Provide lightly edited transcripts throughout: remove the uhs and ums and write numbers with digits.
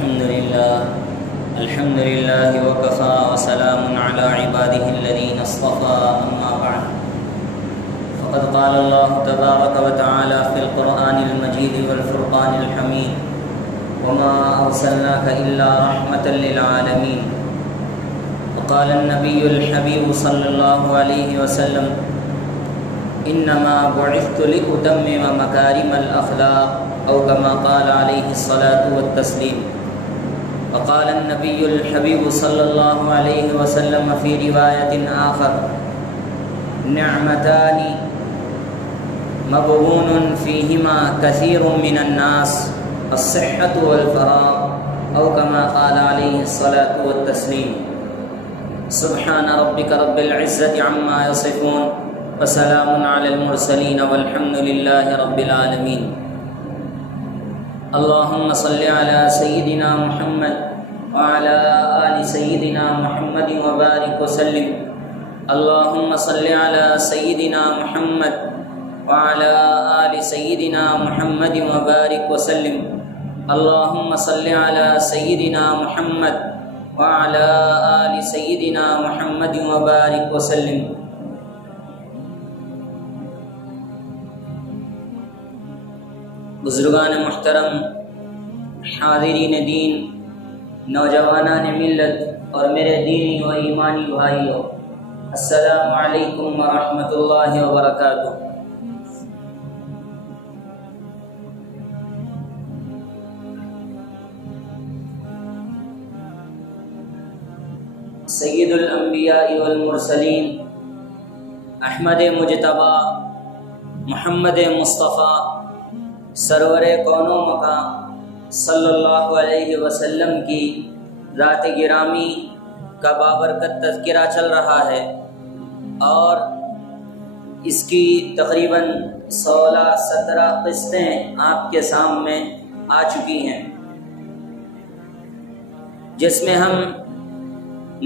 الحمد لله وكفى وسلام على عباده الذين اصطفى أما بعد فقد قال الله تبارك وتعالى في القرآن المجيد والفرقان الحميد وما أرسلناك إلا رحمة للعالمين وقال النبي الحبيب صلى الله عليه وسلم إنما بعثت لأتمم مكارم الأخلاق أو كما قال عليه الصلاة والتسليم وقال النبي الحبيب صلى الله عليه وسلم في رواية آخر نعمتان مغبون فيهما كثير من الناس الصحة والفراغ أو كما قال عليه الصلاة والتسليم سبحان ربك رب العزة عما يصفون وسلام على المرسلين والحمد لله رب العالمين اللهم صل على سيدنا محمد وعلى آل سيدنا محمد وبارك وسلم اللهم صل على سيدنا محمد وعلى آل سيدنا محمد وبارك وسلم اللهم صل على سيدنا محمد وعلى آل سيدنا محمد وبارك وسلم بزرگان محترم، حاضرین دین، نوجوانان ملت اور میرے دینی و ایمانی بھائیوں، السلام علیکم ورحمۃ اللہ وبرکاتہ۔ سید الانبیاء والمرسلین احمد مجتبی محمد مصطفیٰ سرور کون و مکان صلی اللہ علیہ وسلم کی ذات گرامی کا بابرکت تذکرہ چل رہا ہے اور اس کی تقریباً 16-17 قسطیں آپ کے سامنے آ چکی ہیں، جس میں ہم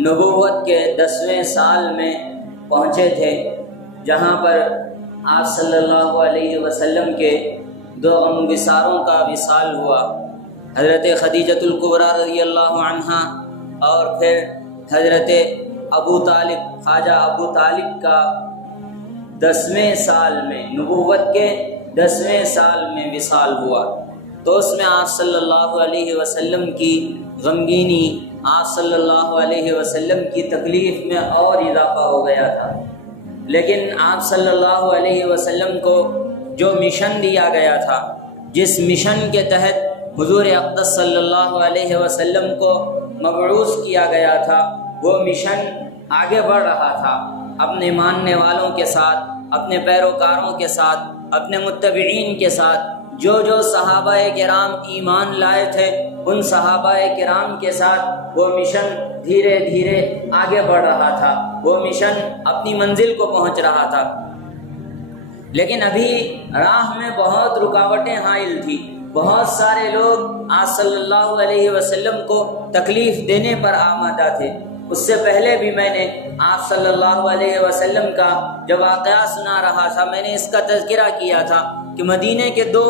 نبوت کے 10ویں سال میں پہنچے تھے، جہاں پر آپ صلی اللہ علیہ وسلم کے 2 غمگساروں کا وصال ہوا، حضرت خدیجۃ الکبریٰ رضی اللہ عنہا اور پھر حضرت ابو طالب، خواجہ ابو طالب کا 10ویں سال میں، نبوت کے 10ویں سال میں وصال ہوا۔ تو اس میں آپ صلی اللہ علیہ وسلم کی غمگینی، آپ صلی اللہ علیہ وسلم کی تکلیف میں اور اضافہ ہو گیا تھا، لیکن آپ صلی اللہ علیہ وسلم کو جو مشن دیا گیا تھا، جس مشن کے تحت حضور اقدس صلی اللہ علیہ وسلم کو مبعوث کیا گیا تھا، وہ مشن آگے بڑھ رہا تھا، اپنے ماننے والوں کے ساتھ، اپنے پیروکاروں کے ساتھ، اپنے متبعین کے ساتھ، جو صحابہ کرام ایمان لائے تھے ان صحابہ کرام کے ساتھ وہ مشن دھیرے دھیرے آگے بڑھ رہا تھا، وہ مشن اپنی منزل کو پہنچ رہا تھا، لیکن ابھی راہ میں بہت رکاوٹیں حائل تھی، بہت سارے لوگ آپ صلی اللہ علیہ وسلم کو تکلیف دینے پر آمادہ تھے۔ اس سے پہلے بھی میں نے آپ صلی اللہ علیہ وسلم کا جو واقعہ سنا رہا تھا، میں نے اس کا تذکرہ کیا تھا کہ مدینے کے 2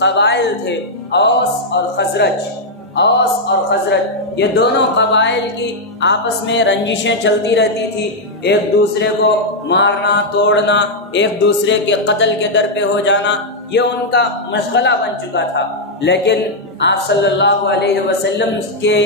قبائل تھے، اوس اور خزرج۔ اوس اور خزرج یہ دونوں قبائل کی آپس میں رنجشیں چلتی رہتی تھی، ایک دوسرے کو مارنا توڑنا، ایک دوسرے کے قتل کے در پہ ہو جانا، یہ ان کا مشغلہ بن چکا تھا۔ لیکن آپ صلی اللہ علیہ وسلم کے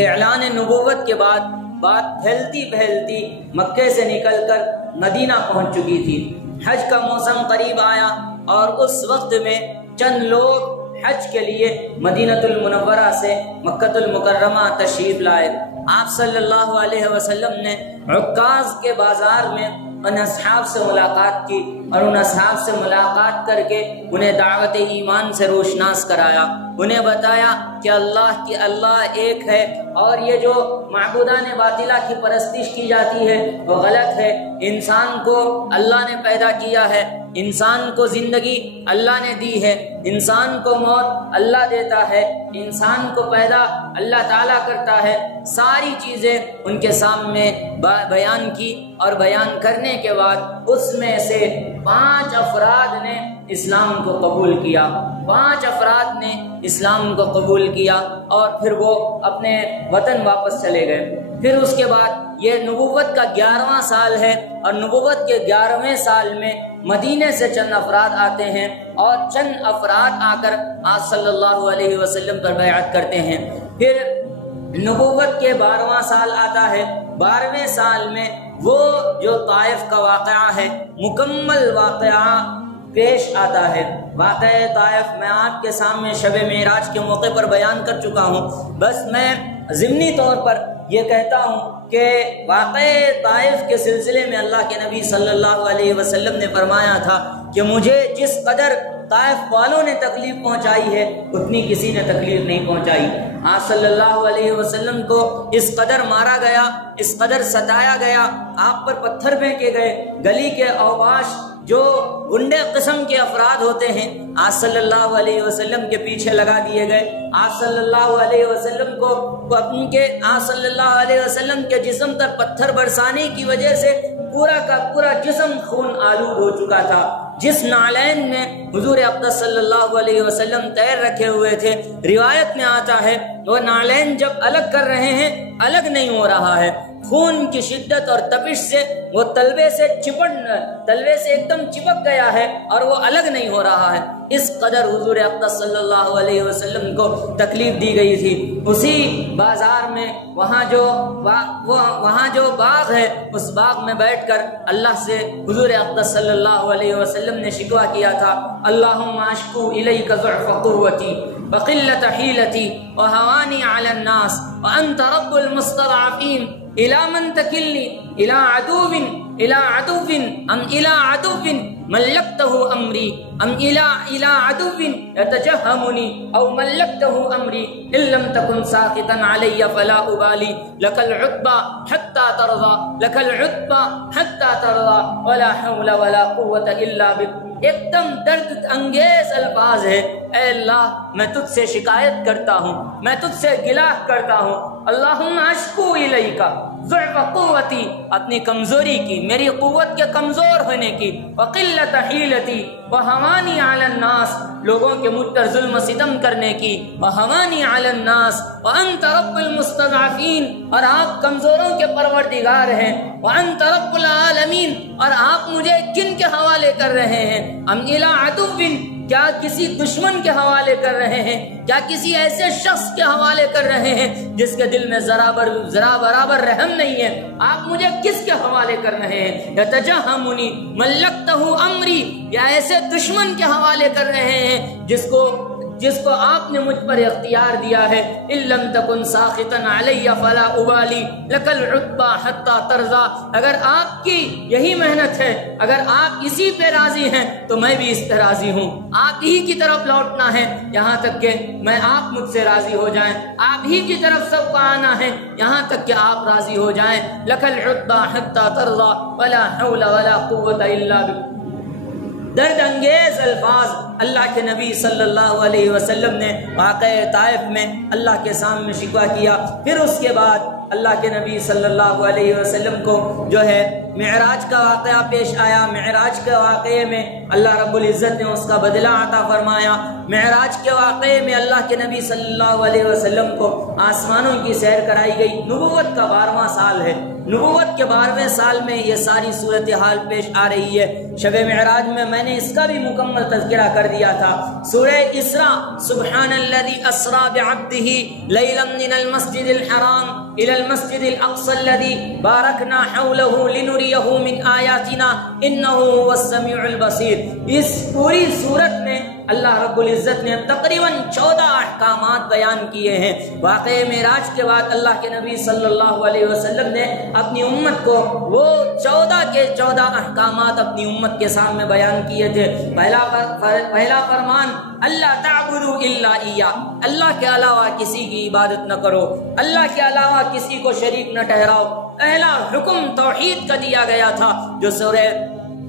اعلان نبوت کے بعد بات پھیلتی پھیلتی مکے سے نکل کر مدینہ پہنچ چکی تھی۔ حج کا موسم قریب آیا اور اس وقت میں چند لوگ حج کے لیے مدینہ المنورہ سے مکہ المکرمہ تشریف لائے۔ آپ صلی اللہ علیہ وسلم نے عکاظ کے بازار میں ان اصحاب سے ملاقات کی اور ان اصحاب سے ملاقات کر کے انہیں دعوت ایمان سے روشناس کرایا، انہیں بتایا کہ اللہ ایک ہے اور یہ جو معبودان باطلہ کی پرستش کی جاتی ہے وہ غلط ہے، انسان کو اللہ نے پیدا کیا ہے انسان کو زندگی اللہ نے دی ہے، انسان کو موت اللہ دیتا ہے، انسان کو پیدا اللہ تعالیٰ کرتا ہے، ساری چیزیں ان کے سامنے بیان کی، اور بیان کرنے کے بعد اس میں سے 5 افراد نے اسلام کو قبول کیا، 5 افراد نے اسلام کو قبول کیا، اور پھر وہ اپنے وطن واپس چلے گئے۔ پھر اس کے بعد یہ نبوت کا 11واں سال ہے، اور نبوت کے 11ویں سال میں مدینے سے چند افراد آتے ہیں، اور چند افراد آ کر آپ صلی اللہ علیہ وسلم پر بیعت کرتے ہیں۔ پھر نبوت کے 12واں سال آتا ہے، 12ویں سال میں وہ جو طائف کا واقعہ ہے، مکمل واقعہ پیش آتا ہے۔ واقعہ طائف میں آپ کے سامنے شب معراج کے موقع پر بیان کر چکا ہوں، بس میں ضمنی طور پر یہ کہتا ہوں کہ واقعہ طائف کے سلسلے میں اللہ کے نبی صلی اللہ علیہ وسلم نے فرمایا تھا کہ مجھے جس قدر طائف والوں نے تکلیف پہنچائی ہے اتنی کسی نے تکلیف نہیں پہنچائی۔ آپ صلی اللہ علیہ وسلم کو اس قدر مارا گیا، اس قدر ستایا گیا، آپ پر پتھر پھینکے گئے، گلی کے اوباش جو گنڈے قسم کے افراد ہوتے ہیں آپ صلی اللہ علیہ وسلم کے پیچھے لگا دیے گئے۔ آپ صلی اللہ علیہ وسلم کو آپ صلی اللہ علیہ وسلم کے جسم پر پتھر برسانے کی وجہ سے پورا کا پورا جسم خون آلود ہو چکا تھا۔ جس نالین میں حضور اقدس صلی اللہ علیہ وسلم تیر رکھے ہوئے تھے، روایت میں آتا ہے وہ نالین جب الگ کر رہے ہیں الگ نہیں ہو رہا ہے، خون کی شدت اور تپش سے وہ تلوے سے ایک دم چپک گیا ہے اور وہ الگ نہیں ہو رہا ہے۔ اس قدر حضور اقدس صلی اللہ علیہ وسلم کو تکلیف دی گئی تھی۔ اسی بازار میں وہاں جو باغ ہے، اس باغ میں بیٹھ کر اللہ سے حضور اقدس صلی اللہ علیہ وسلم نے شکوہ کیا تھا، اللہم اشکو الیک ضعف قوتی وقلت حیلتی وہوانی علی الناس وانت رب المستضعفین الى من تکلنی الى عدو ام الى عدو ملکته امری ام الى عدو يتجهمني او ملکته امری ان لم تكن ساخطا علی فلا ابالی لك العتبى حتى ترضى ولا حول ولا قوة الا بک۔ ایک دم درد انگیز الفاظ ہے، اے اللہ میں تجھ سے شکایت کرتا ہوں، میں تجھ سے گلہ کرتا ہوں، اللہم اشکو الیک ضعف قوتی، اپنی کمزوری کی، میری قوت کے کمزور ہونے کی، وقلت حیلتی وہوانی علی الناس، لوگوں کے مجھ پر ظلم و ستم کرنے کی، وہوانی علی الناس وانت رب المستضعفین، اور آپ کمزوروں کے پروردگار ہیں، وانت رب العالمین، اور آپ مجھے کن کے حوالے کر رہے ہیں، ام الی عدو، کیا کسی دشمن کے حوالے کر رہے ہیں، کیا کسی ایسے شخص کے حوالے کر رہے ہیں جس کے دل میں ذرا برابر رحم نہیں ہے، آپ مجھے کس کے حوالے کر رہے ہیں، یتجہمنی ملکتہ امری، یا ایسے دشمن کے حوالے کر رہے ہیں جس کو آپ نے مجھ پر اختیار دیا ہے، ان لم تکن ساخطا علی فلا ابالی لک العتبى حتی ترضى، اگر آپ کی یہی محنت ہے، اگر آپ اسی پہ راضی ہیں تو میں بھی اس پہ راضی ہوں، آپ ہی کی طرف لوٹنا ہے یہاں تک کہ آپ مجھ سے راضی ہو جائیں، آپ ہی کی طرف سب کو آنا ہے یہاں تک کہ آپ راضی ہو جائیں، لک العتبى حتی ترضى ولا حول ولا قوة الا بک۔ درد انگیز الفاظ اللہ کے نبی صلی اللہ علیہ وسلم نے واقعہ طائف میں اللہ کے سامنے شکوہ کیا۔ پھر اس کے بعد اللہ کے نبی صلی اللہ علیہ وسلم کو جو ہے معراج کا واقعہ پیش آیا۔ معراج کے واقعے میں اللہ رب العزت نے اس کا بدلہ عطا فرمایا۔ معراج کے واقعے میں اللہ کے نبی صلی اللہ علیہ وسلم کو آسمانوں کی سیر کرائی گئی۔ نبوت کا 12واں سال ہے، نبوت کے 12ویں سال میں یہ ساری صورتحال پیش آ رہی ہے۔ شب معراج میں نے اس کا بھی مکمل تذکرہ کر دیا تھا۔ سورہ اسراء، سبحان الذی اسری بعبدہ لیلا من المسجد الحرام الى المسجد الاقصى الذي باركنا حوله لنريه من آیاتنا انه هو السمیع البصیر۔ اس پوری صورت میں اللہ رب العزت نے تقریباً 14 احکامات بیان کیے ہیں۔ واقعہ معراج کے بعد اللہ کے نبی صلی اللہ علیہ وسلم نے اپنی امت کو وہ 14 کے 14 احکامات اپنی امت کے سامنے بیان کیے تھے۔ پہلا فرمان، اللہ تعبدوا الا ایہ، اللہ کے علاوہ کسی کی عبادت نہ کرو، اللہ کے علاوہ کسی کو شریک نہ ٹھہراؤ۔ پہلا حکم توحید کا دیا گیا تھا جو سورہ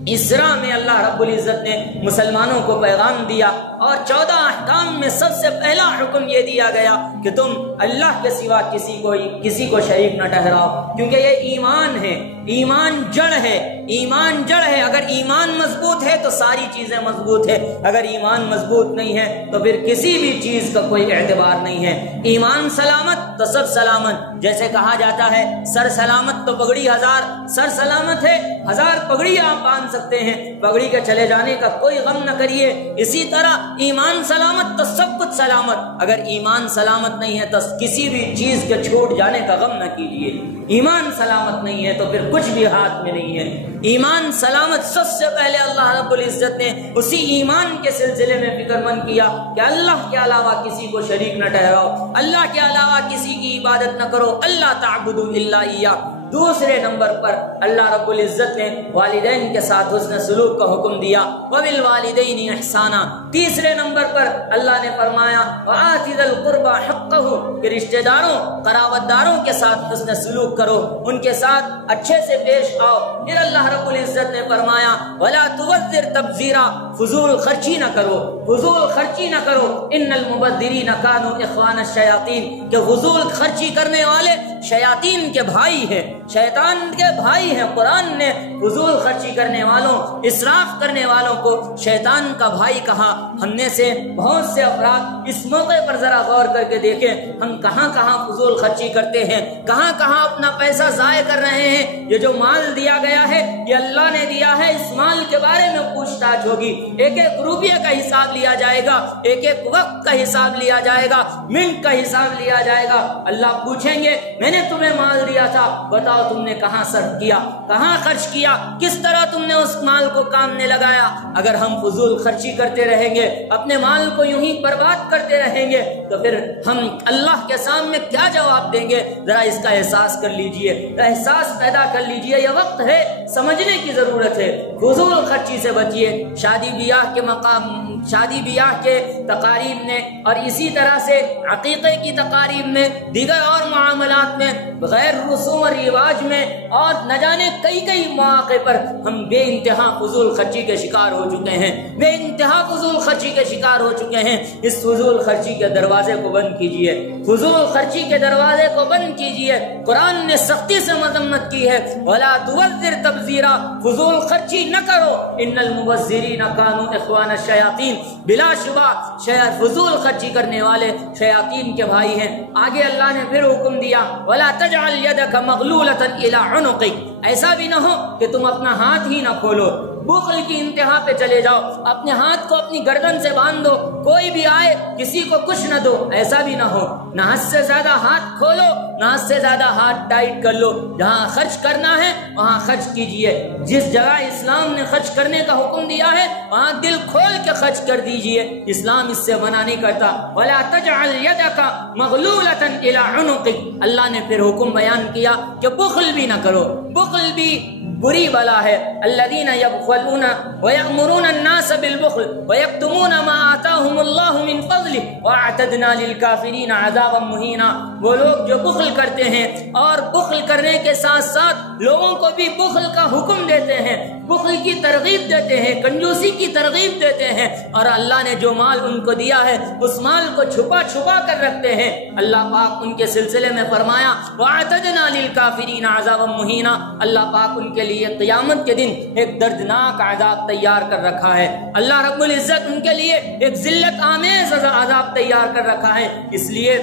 اسرا میں اللہ رب العزت نے مسلمانوں کو پیغام دیا اور 14 احکام میں سب سے پہلا حکم یہ دیا گیا کہ تم اللہ کے سوا کسی کو شریک نہ ٹھہراؤ، کیونکہ یہ ایمان ہے، ایمان جڑ ہے، ایمان جڑ ہے۔ اگر ایمان مضبوط ہے تو ساری چیزیں مضبوط ہے، اگر ایمان مضبوط نہیں ہے تو پھر کسی بھی چیز کا کوئی اعتبار نہیں ہے۔ ایمان سلامت تو سب سلامت، جیسے کہا جاتا ہے سر سلامت تو پگڑی ہزار، سر سلامت ہے 1000 پگڑی آپ باندھ سکتے ہیں، پگڑی کے چلے جانے کا کوئی غم نہ کریے۔ اسی طرح ایمان سلامت تو سب کچھ سلامت، اگر ایمان سلامت نہیں ہے تو کسی بھی چیز کے چھوٹ جانے کا غم نہ کیجیے۔ ایمان سلامت نہیں ہے تو پھر کچھ بھی ہاتھ میں نہیں ہے۔ ایمان سلامت سب سے پہلے اللہ رب العزت نے اسی ایمان کے سلسلے میں فکر مند کیا کہ اللہ کے علاوہ کسی کو شریک نہ ٹھہراؤ، اللہ کے علاوہ کسی کی عبادت نہ کرو، اللہ تعبدوا الا اياه۔ دوسرے نمبر پر اللہ رب العزت نے والدین کے ساتھ حسن سلوک کا حکم دیا، وبالوالدین احسانا۔ تیسرے نمبر پر اللہ نے فرمایا وآت ذی القربى حقہ، کہ رشتہ داروں قرابت داروں کے ساتھ حسن سلوک کرو، ان کے ساتھ اچھے سے پیش آؤ۔ پھر اللہ رب العزت نے فرمایا ولا تبذر تبذیرا، فضول خرچی نہ کرو، فضول خرچی نہ کرو، ان المبذرین کانوا اخوان الشیاطین، کہ فضول خرچی کرنے والے شیاطین کے بھائی ہیں، شیطان کے بھائی ہیں۔ قرآن نے فضول خرچی کرنے والوں، اسراف کرنے والوں کو شیطان کا بھائی کہا۔ ہم نے سے بہت سے افراد اس موقع پر ذرا غور کر کے دیکھیں، ہم کہاں کہاں فضول خرچی کرتے ہیں، کہاں کہاں اپنا پیسہ ضائع کر رہے ہیں۔ یہ جو مال دیا گیا ہے یہ اللہ نے دیا ہے، اس مال کے بارے میں پوچھ تاچھ ہوگی، ایک ایک روپیے کا حساب لیا جائے گا، ایک ایک وقت کا حساب لیا جائے گا، منٹ کا حساب لیا جائے گا۔ اللہ پوچھیں گے میں نے تمہیں مال دیا تھا، بتاؤ تم نے کہاں صرف کیا، کہاں خرچ کیا، کس طرح تم نے اس مال کو کام میں لگایا۔ اگر ہم فضول خرچی کرتے رہیں گے، اپنے مال کو یوں ہی برباد کرتے رہیں گے تو پھر ہم اللہ کے سامنے کیا جواب دیں گے؟ ذرا اس کا احساس کر لیجئے، احساس پیدا کر لیجئے۔ یہ وقت ہے، سمجھنے کی ضرورت ہے، فضول خرچی سے بچیے۔ شادی بیاہ کے تقاریب میں اور اسی طرح سے عقیقے کی تقاریب میں، دیگر اور معاملات میں، غیر رسوم و رواج میں اور نہ جانے کئی مواقع پر ہم بے انتہا فضول خرچی کے شکار ہو چکے ہیں، بے انتہا فضول خرچی کے شکار ہو چکے ہیں۔ اس فضول خرچی کے دروازے کو بند کیجئے، فضول خرچی کے دروازے کو بند کیجئے۔ قرآن نے سختی سے مذمت کی ہے ولا تبذر تبذیرا، فضول خرچی نہ کرو، ان المبذرین کانوا اخوان الشیاطین، بلا شبہ فضول خرچی کرنے والے شیاطین کے بھائی ہیں۔ آگے اللہ نے پھر حکم دیا ولا تجعل یدک مغلولۃ الی عنقک، ایسا بھی نہ ہو کہ تم اپنا ہاتھ ہی نہ کھولو، بخل کی انتہا پہ چلے جاؤ، اپنے ہاتھ کو اپنی گردن سے باندھ دو، کوئی بھی آئے کسی کو کچھ نہ دو، ایسا بھی نہ ہو۔ نہ حد سے زیادہ ہاتھ کھولو، نہ حد سے زیادہ ہاتھ ٹائٹ کر لو۔ جہاں خرچ کرنا ہے وہاں خرچ کیجئے، جس جگہ اسلام نے خرچ کرنے کا حکم دیا ہے وہاں دل کھول کے خرچ کر دیجئے، اسلام اس سے منع نہیں کرتا۔ ولا تجعل یدک مغلولۃ الی عنقک، اللہ نے پھر حکم بیان کیا کہ بخل بھی نہ کرو، بخل بھی بری بلا ہے۔ الذین یبخلون ویأمرون الناس بالبخل ویکتمون ما آتاہم اللہ من فضلہ واعتدنا للکافرین عذابا مہینا، وہ لوگ جو بخل کرتے ہیں اور بخل کرنے کے ساتھ ساتھ لوگوں کو بھی بخل کا حکم دیتے ہیں، بخل کی ترغیب دیتے ہیں، کنجوسی کی ترغیب دیتے ہیں، اور اللہ نے جو مال ان کو دیا ہے اس مال کو چھپا چھپا کر رکھتے ہیں۔ اللہ پاک ان کے سلسلے میں فرمایا واعتدنا للکافرین عذابا مہینا، اللہ پاک ان کے لیے قیامت کے دن ایک دردناک عذاب تیار کر رکھا ہے۔ اللہ رب العزت ان کے لیے ایک ذلت آمیز عذاب تیار کر رکھا ہے۔ اس لیے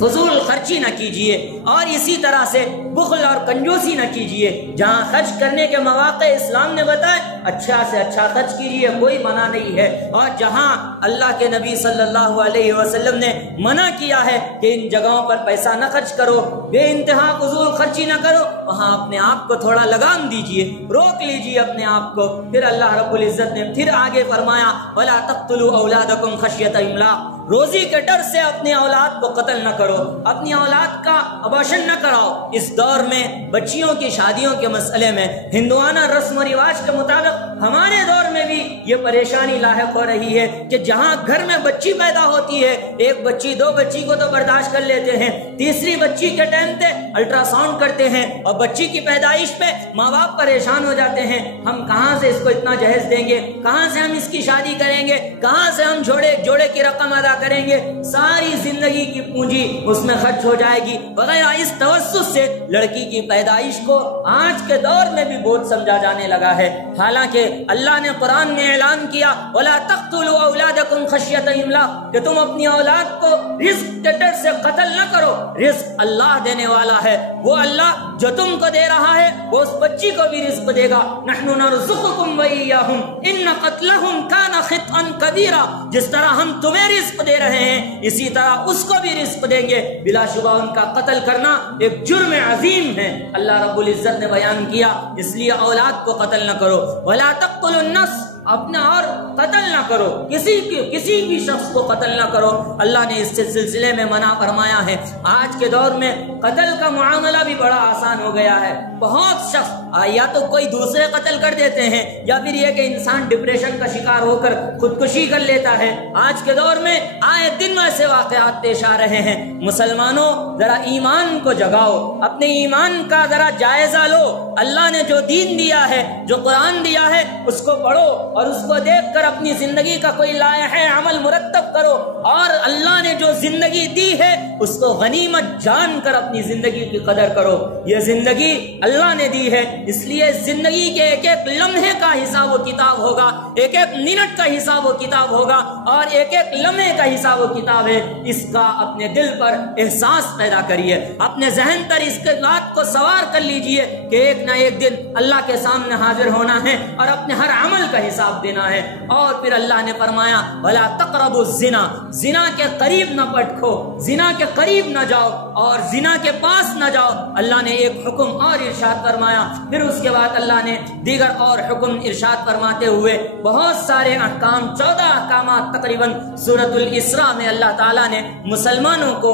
فضول خرچی نہ کیجیے اور اسی طرح سے بخل اور کنجوسی نہ کیجیے۔ جہاں خرچ کرنے کے مواقع اسلام نے بتائے اچھا سے اچھا خرچ کیجیے، کوئی منع نہیں ہے، اور جہاں اللہ کے نبی صلی اللہ علیہ وسلم نے منع کیا ہے کہ ان جگہوں پر پیسہ نہ خرچ کرو، بے انتہا فضول خرچی نہ کرو، وہاں اپنے آپ کو تھوڑا لگام دیجیے، روک لیجیے اپنے آپ کو۔ پھر اللہ رب العزت نے پھر آگے فرمایا وَلَا تَقْتُلُوا أَوْلَادَكُمْ خَشْيَةَ إِمْلَاقٍ، روزی کے ڈر سے اپنے اولاد کو قتل نہ کرو، اپنی اولاد کا ابارشن نہ کراؤ۔ اس دور میں بچیوں کی شادیوں کے مسئلے میں ہندوانہ رسم و رواج کے مطابق ہمارے دور میں بھی یہ پریشانی لاحق ہو رہی ہے کہ جہاں گھر میں بچی پیدا ہوتی ہے، ایک بچی دو بچی کو تو برداشت کر لیتے ہیں، تیسری بچی کے ٹائم پہ الٹرا ساؤنڈ کرتے ہیں اور بچی کی پیدائش پہ ماں باپ پریشان ہو جاتے ہیں، ہم کہاں سے اس کو اتنا جہیز دیں گے، کہاں سے ہم اس کی شادی کریں گے، کہاں سے ہم جوڑے کی رقم ادا کریں گے، ساری زندگی کی پونجی اس میں خرچ ہو جائے گی وغیرہ۔ اس توسط سے لڑکی کی پیدائش کو آج کے دور میں بھی بہت سمجھا جانے لگا ہے، حالانکہ اللہ نے قرآن میں اعلان کیا وَلَا تَقْتُلُوا أَوْلَادَكُمْ خَشْيَةَ إِمْلَاقٍ، کہ تم اپنی اولاد کو رزق کے ڈر سے قتل نہ کرو، رزق اللہ دینے والا ہے، وہ اللہ جو تم کو دے رہا ہے وہ اس بچی کو بھی رزق دے گا۔ نَحْنُ نَرْزُقُكُمْ وَإِيَّاهُمْ إِنَّ قَتْلَهُمْ كَانَ خِطْئًا كَبِيرًا، جس طرح ہم تمہیں رزق دے رہے ہیں اسی طرح اس کو بھی رزق دیں گے، بلا شبہ ان کا قتل کرنا ایک جرم عظیم ہے۔ اللہ رب العزت نے بیان کیا اس لیے اولاد کو قتل نہ کرو، وَلَا تَقْتُلُوا النَّفْسَ، اپنا اور قتل نہ کرو، کسی بھی شخص کو قتل نہ کرو، اللہ نے اس سلسلے میں منع فرمایا ہے۔ آج کے دور میں قتل کا معاملہ بھی بڑا آسان ہو گیا ہے، بہت شخص یا تو کوئی دوسرے قتل کر دیتے ہیں یا پھر یہ کہ انسان ڈپریشن کا شکار ہو کر خودکشی کر لیتا ہے۔ آج کے دور میں آئے دن ایسے واقعات پیش آ رہے ہیں۔ مسلمانوں ذرا ایمان کو جگاؤ، اپنے ایمان کا ذرا جائزہ لو، اللہ نے جو دین دیا ہے، جو قرآن دیا ہے اس کو پڑھو اور اس کو دیکھ کر اپنی زندگی کا کوئی لائحہ عمل مرتب کرو، اور اللہ نے جو زندگی دی ہے اس کو غنیمت جان کر اپنی زندگی کی قدر کرو۔ یہ زندگی اللہ نے دی ہے، اس لیے زندگی کے ایک ایک لمحے کا حساب و کتاب ہوگا، ایک ایک منٹ کا حساب و کتاب ہوگا اور ایک ایک لمحے کا حساب و کتاب ہے۔ اس کا اپنے دل پر احساس پیدا کریے، اپنے ذہن پر اس کے بات کو سوار کر لیجئے کہ ایک نہ ایک دن اللہ کے سامنے حاضر ہونا ہے اور اپنے ہر عمل کا حساب دینا ہے۔ اور پھر اللہ نے فرمایا وَلَا تَقْرَبُوا الزِّنَا، زنا کے قریب نہ پٹکو، زنا کے قریب نہ جاؤ اور زنا کے پاس نہ جاؤ۔ اللہ نے ایک حکم اور ارشاد فرمایا، پھر اس کے بعد اللہ نے دیگر اور حکم ارشاد فرماتے ہوئے بہت سارے احکام، 14 احکامات تقریباً سورۃ الاسراء میں اللہ تعالیٰ نے مسلمانوں کو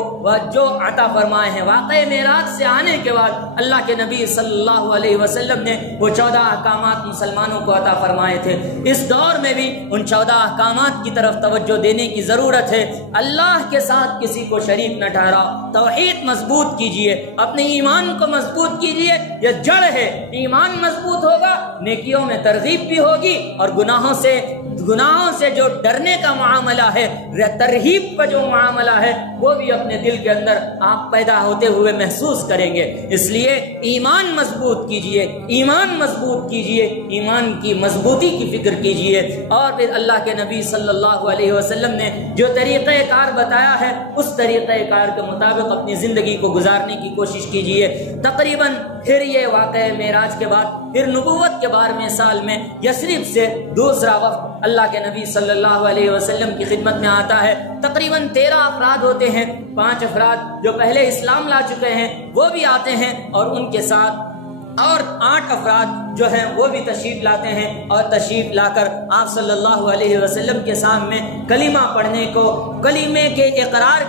جو عطا فرمائے ہیں۔ واقعہ معراج سے آنے کے بعد اللہ کے نبی صلی اللہ علیہ وسلم نے وہ 14 احکامات مسلمانوں کو عطا فرمائے تھے۔ اس دور میں بھی ان 14 احکامات کی طرف توجہ دینے کی ضرورت ہے۔ اللہ کے ساتھ کسی کو شریک نہ ٹھہراؤ، توحید مضبوط کیجئے، اپنے ایمان کو مضبوط کیجئے، یہ جڑ ہے۔ ایمان مضبوط ہوگا، نیکیوں میں ترغیب بھی ہوگی اور گناہوں سے جو ڈرنے کا معاملہ ہے، ترہیب کا جو معاملہ ہے، وہ بھی اپنے دل کے اندر آپ پیدا ہوتے ہوئے محسوس کریں گے۔ اس لیے ایمان مضبوط کیجئے، ایمان مضبوط کیجئے، ایمان کی مضبوطی کی فکر کیجئے۔ اور پھر اللہ کے نبی صلی اللہ علیہ وسلم نے جو طریقہ کار بتایا ہے اس طریقہ کار کے مطابق اپنی زندگی کو گزارنے کی کوشش کیجئے۔ تقریباً پھر یہ واقعہ معراج کے بعد پھر نبوت کے 12ویں سال میں یثرب سے دوسرا وفد اللہ کے نبی صلی اللہ علیہ وسلم کی خدمت میں آتا ہے۔ تقریباً 13 افراد ہوتے ہیں، 5 افراد جو پہلے اسلام لا چکے ہیں وہ بھی آتے ہیں اور ان کے ساتھ اور 8 افراد جو ہیں وہ بھی تشریف لاتے ہیں، اور تشریف لا کر آپ صلی اللہ علیہ وسلم کے سامنے کلمہ پڑھنے کو، کلمے کے اقرار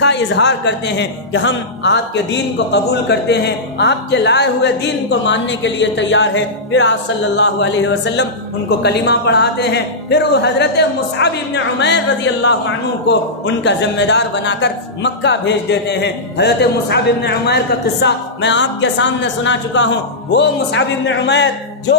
کا اظہار کرتے ہیں کہ ہم آپ کے دین کو قبول کرتے ہیں، آپ کے لائے ہوئے دین کو ماننے کے لیے تیار ہے۔ پھر آپ صلی اللہ علیہ وسلم ان کو کلمہ پڑھاتے ہیں، پھر وہ حضرت مصعب بن عمیر رضی اللہ عنہ کو ان کا ذمہ دار بنا کر مکہ بھیج دیتے ہیں۔ حضرت مصعب بن عمیر کا قصہ میں آپ کے سامنے سنا چکا ہوں۔ وہ مصعب بن عمیر جو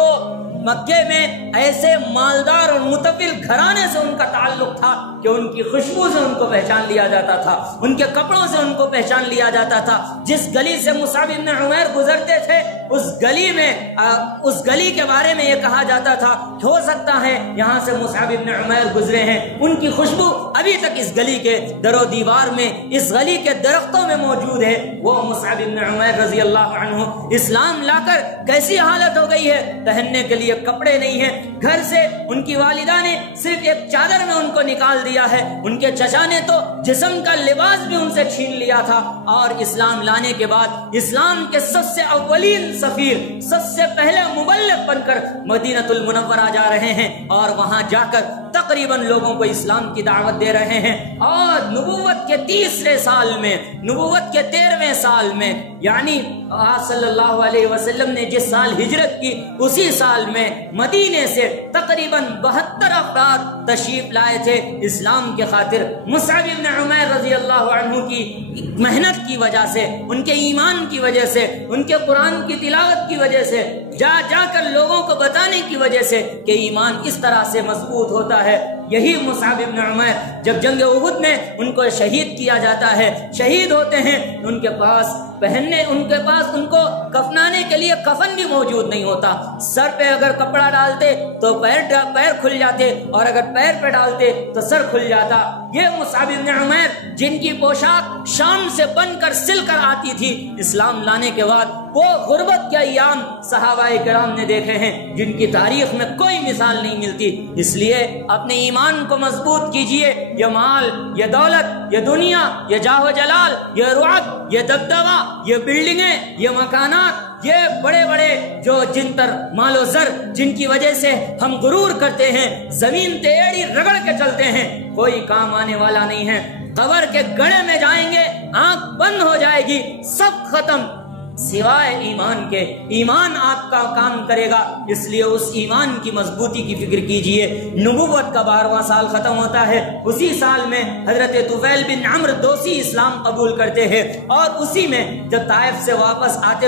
مکے میں ایسے مالدار اور متفل گھرانے سے ان کا تعلق تھا کہ ان کی خوشبو سے ان کو پہچان لیا جاتا تھا، ان کے کپڑوں سے ان کو پہچان لیا جاتا تھا۔ جس گلی سے مصعب بن عمیر گزرتے تھے اس گلی کے بارے میں یہ کہا جاتا تھا کہ ہو سکتا ہے یہاں سے مصعب بن عمیر گزرے ہیں۔ ان کی خوشبو ابھی تک اس گلی کے در و دیوار میں، اس گلی کے درختوں میں موجود ہے۔ وہ مصعب بن عمیر رضی اللہ عنہ اسلام لا کر کیسی حالت ہو گئی ہے، پہننے کے لیے کپڑے نہیں ہیں، گھر سے ان کی والدہ نے صرف ایک چادر میں ان کو نکال دیا ہے، ان کے چچا نے تو جسم کا لباس بھی ان سے چھین لیا تھا، اور اسلام لانے کے بعد اسلام کے سب سے اولین سفیر، سب سے پہلے مبلغ بن کر مدینہ المنورہ جا رہے ہیں، اور وہاں جا کر تقریباً لوگوں کو اسلام کی دعوت دے رہے ہیں۔ اور نبوت کے 30 سال میں، نبوت کے 13ویں سال میں، یعنی آپ صلی اللہ علیہ وسلم نے جس سال ہجرت کی اسی سال میں مدینے سے تقریباً 72 افراد تشریف لائے تھے اسلام کے خاطر۔ مصعب بن عمیر رضی اللہ عنہ کی محنت کی وجہ سے، ان کے ایمان کی وجہ سے، ان کے قرآن کی تلاوت کی وجہ سے، جا جا کر لوگوں کو بتانے کی وجہ سے کہ ایمان اس طرح سے مضبوط ہوتا ہے، یہی مصعب بن عمیر جب جنگ احد میں ان کو شہید کیا جاتا ہے، شہید ہوتے ہیں، ان کے پاس ان کو کفنانے کے لیے کفن بھی موجود نہیں ہوتا۔ سر پہ اگر کپڑا ڈالتے تو پیر کھل جاتے، اور اگر پیر پہ ڈالتے تو سر کھل جاتا۔ یہ مصعب بن عمیر جن کی پوشاک شام سے بن کر سل کر آتی تھی، اسلام لانے کے بعد وہ غربت کے ایام صحابہ کرام نے دیکھے ہیں جن کی تاریخ میں کوئی مثال نہیں ملتی۔ اس لیے اپنے ایمان کو مضبوط کیجئے۔ یہ مال، یہ دولت، یہ دنیا، یہ جاہ و جلال، یہ رعب، یہ دبدبہ، یہ بلڈنگیں، یہ مکانات، یہ بڑے بڑے جو جن پر مال و زر جن کی وجہ سے ہم غرور کرتے ہیں، زمین تیڑی رگڑ کے چلتے ہیں، کوئی کام آنے والا نہیں ہے۔ قبر کے گڑھے میں جائیں گے، آنکھ بند ہو جائے گی، سب ختم سوائے ایمان کے۔ ایمان آپ کا کام کرے گا، اس لیے اس ایمان کی مضبوطی کی فکر کیجئے۔ نبوت کا 12واں سال ختم ہوتا ہے، اسی سال میں حضرت طفیل بن عمرو دوسی اسلام قبول کرتے ہیں، اور اسی میں جب طائف سے واپس آتے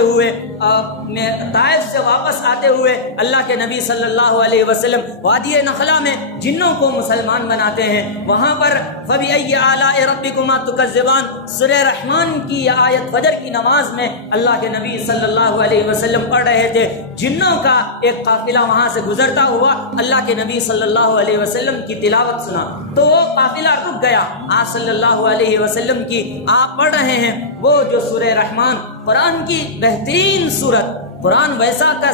ہوئے اللہ کے نبی صلی اللہ علیہ وسلم وادی نخلا میں جنوں کو مسلمان بناتے ہیں، وہاں پر فَبِأَيِّ آلَاءِ رَبِّكُمَا تُكَذِّبَانِ سورہ رحمان کی یہ آیت فجر کی نماز میں اللہ کے نبی صلی اللہ علیہ وسلم پڑھ رہے تھے۔ جنوں کا ایک قافلہ وہاں سے گزرتا ہوا اللہ کے نبی صلی اللہ علیہ وسلم کی تلاوت سنا تو وہ قافلہ رک گیا۔ آپ صلی اللہ علیہ وسلم کی آپ پڑھ رہے ہیں وہ جو سورہ رحمان، قرآن کی بہترین سورت، قرآن ویسا کا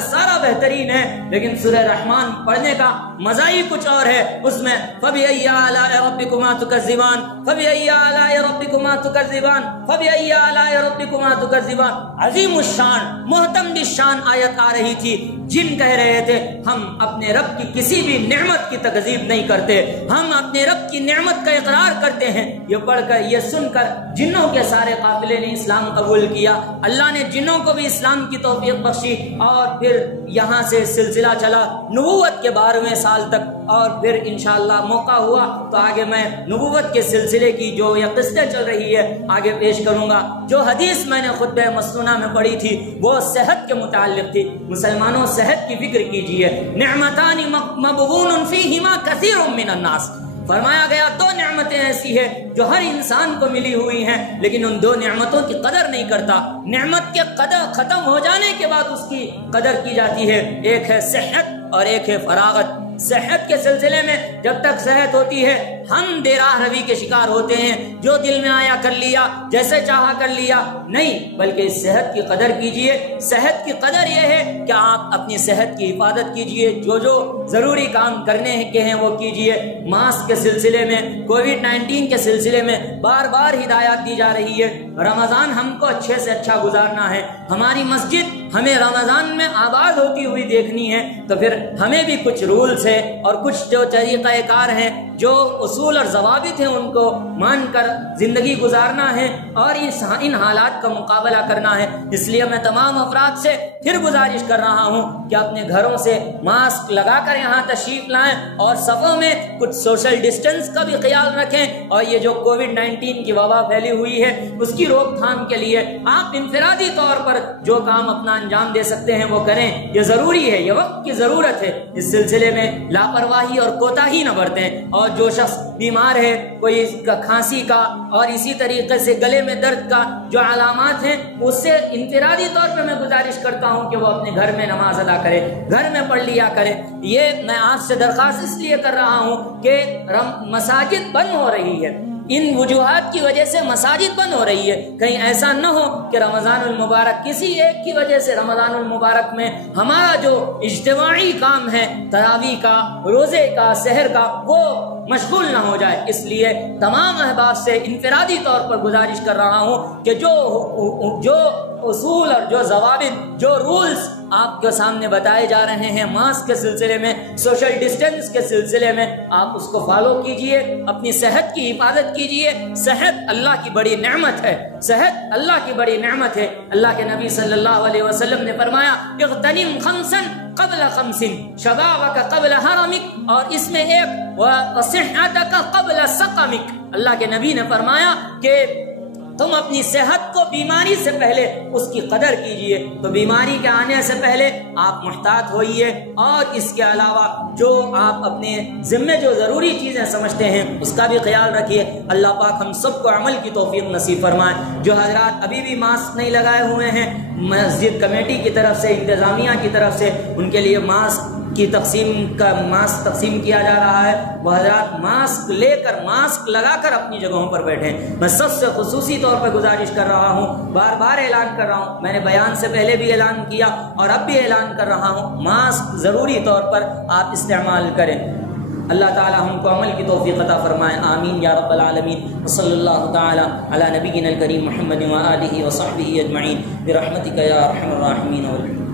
سارا بہترین ہے، لیکن سورہ رحمان پڑھنے کا مزہ ہی کچھ اور ہے۔ اس میں فَبِأَيِّ آلَاءِ رَبِّكُمَا تُكَذِّبَانِ فَبِأَيِّ آلَاءِ رَبِّكُمَا تُكَذِّبَانِ فَبِأَيِّ آلَاءِ رَبِّكُمَا تُكَذِّبَانِ عظیم الشان، محتم بالشان آیت آ رہی تھی۔ جن کہہ رہے تھے ہم اپنے رب کی کسی بھی نعمت کی تکذیب نہیں کرتے، ہم اپنے رب کی نعمت کا اقرار کرتے ہیں۔ یہ پڑھ کر، یہ سن کر جنوں کے سارے قافلے نے اسلام قبول کیا۔ اللہ نے جنوں کو بھی اسلام کی توفیق بخشی، اور پھر یہاں سے سلسلہ چلا نبوت کے 12ویں سال تک، اور پھر انشاءاللہ موقع ہوا تو آگے میں نبوت کے سلسلے کی جو یہ قصے چل رہی ہے آگے پیش کروں گا۔ جو حدیث میں نے خطبہ مسنونہ میں پڑھی تھی وہ صحت کے متعلق تھی۔ مسلمانوں صحت کی فکر کیجئے۔ نعمتان مبغون فیہما کثیر من الناس، فرمایا گیا 2 نعمتیں ایسی ہیں جو ہر انسان کو ملی ہوئی ہیں، لیکن ان 2 نعمتوں کی قدر نہیں کرتا۔ نعمت کے قدر ختم ہو جانے کے بعد اس کی قدر کی جاتی ہے۔ ایک ہے صحت اور ایک ہے فراغت۔ صحت کے سلسلے میں جب تک صحت ہوتی ہے ہم بے راہ روی کے شکار ہوتے ہیں، جو دل میں آیا کر لیا، جیسے چاہا کر لیا، نہیں، بلکہ اس صحت کی قدر کیجئے۔ صحت کی قدر یہ ہے کہ آپ اپنی صحت کی حفاظت کیجئے، جو ضروری کام کرنے کے ہیں وہ کیجئے۔ ماسک کے سلسلے میں، کووڈ-19 کے سلسلے میں بار بار ہدایات دی جا رہی ہے۔ رمضان ہم کو اچھے سے اچھا گزارنا ہے، ہماری مسجد ہمیں رمضان میں آباد ہوتی ہوئی دیکھنی ہے، تو پھر ہمیں بھی کچھ رولز ہے اور کچھ جو طریقہ کار ہیں، جو اصول اور ضوابط ہیں، ان کو مان کر زندگی گزارنا ہے اور ان حالات کا مقابلہ کرنا ہے۔ اس لیے میں تمام افراد سے پھر گزارش کر رہا ہوں کہ اپنے گھروں سے ماسک لگا کر یہاں تشریف لائیں، اور صفوں میں کچھ سوشل ڈسٹینس کا بھی خیال رکھیں، اور یہ جو کووڈ-19 کی وبا پھیلی ہوئی ہے اس کی روک تھام کے لیے آپ انفرادی طور پر جو کام اپنا انجام دے سکتے ہیں وہ کریں۔ یہ ضروری ہے، یہ وقت کی ضرورت ہے۔ اس سلسلے میں لاپرواہی اور کوتاہی نہ برتیں، اور جو شخص بیمار ہے، کوئی کھانسی کا اور اسی طریقے سے گلے میں درد کا جو علامات ہیں، اس سے انفرادی طور پر میں گزارش کرتا ہوں کہ وہ اپنے گھر میں نماز ادا کرے، گھر میں پڑھ لیا کرے۔ یہ میں آپ سے درخواست اس لیے کر رہا ہوں کہ مساجد بند ہو رہی ہے، ان وجوہات کی وجہ سے مساجد بند ہو رہی ہے. کہیں ایسا نہ ہو کہ رمضان المبارک کسی ایک کی وجہ سے رمضان المبارک میں ہمارا جو اجتماعی کام ہے تراویح کا، روزے کا، سحر کا، وہ مشغول نہ ہو جائے. اس لیے تمام احباب سے انفرادی طور پر گزارش کر رہا ہوں کہ جو اصول اور جو ضوابط، جو رولز آپ کے سامنے بتائے جا رہے ہیں ماسک کے سلسلے میں، سوشل ڈسٹینس کے سلسلے میں، آپ اس کو فالو کیجئے. اپنی صحت کی حفاظت کیجئے. صحت اللہ کی بڑی نعمت ہے. صحت اللہ کی بڑی نعمت ہے. اللہ کے نبی صلی اللہ علیہ وسلم نے فرمایا اغتنم خمسا قبل خمس شبابک قبل حرمک، اور اس میں ایک وصحتک قبل سقمک. اللہ کے نبی نے فرمایا کہ تم اپنی صحت کو بیماری سے پہلے اس کی قدر کیجئے. تو بیماری کے آنے سے پہلے آپ محتاط ہوئیے، اور اس کے علاوہ جو آپ اپنے ذمے جو ضروری چیزیں سمجھتے ہیں اس کا بھی خیال رکھیے. اللہ پاک ہم سب کو عمل کی توفیق نصیب فرمائے. جو حضرات ابھی بھی ماسک نہیں لگائے ہوئے ہیں، مسجد کمیٹی کی طرف سے، انتظامیہ کی طرف سے ان کے لیے ماسک تقسیم کیا جا رہا ہے. وہ حضرات ماسک لے کر، ماسک لگا کر اپنی جگہوں پر بیٹھیں. میں سب سے خصوصی طور پر گزارش کر رہا ہوں، بار بار اعلان کر رہا ہوں، میں نے بیان سے پہلے بھی اعلان کیا اور اب بھی اعلان کر رہا ہوں، ماسک ضروری طور پر آپ استعمال کریں. اللہ تعالی ہم کو عمل کی توفیق عطا فرمائے. آمین یا رب العالمین. صلی اللہ تعالی علی نبینا الکریم محمد و آلہ و صحبہ اجمعین برحمتک یا ارحم الراحمین.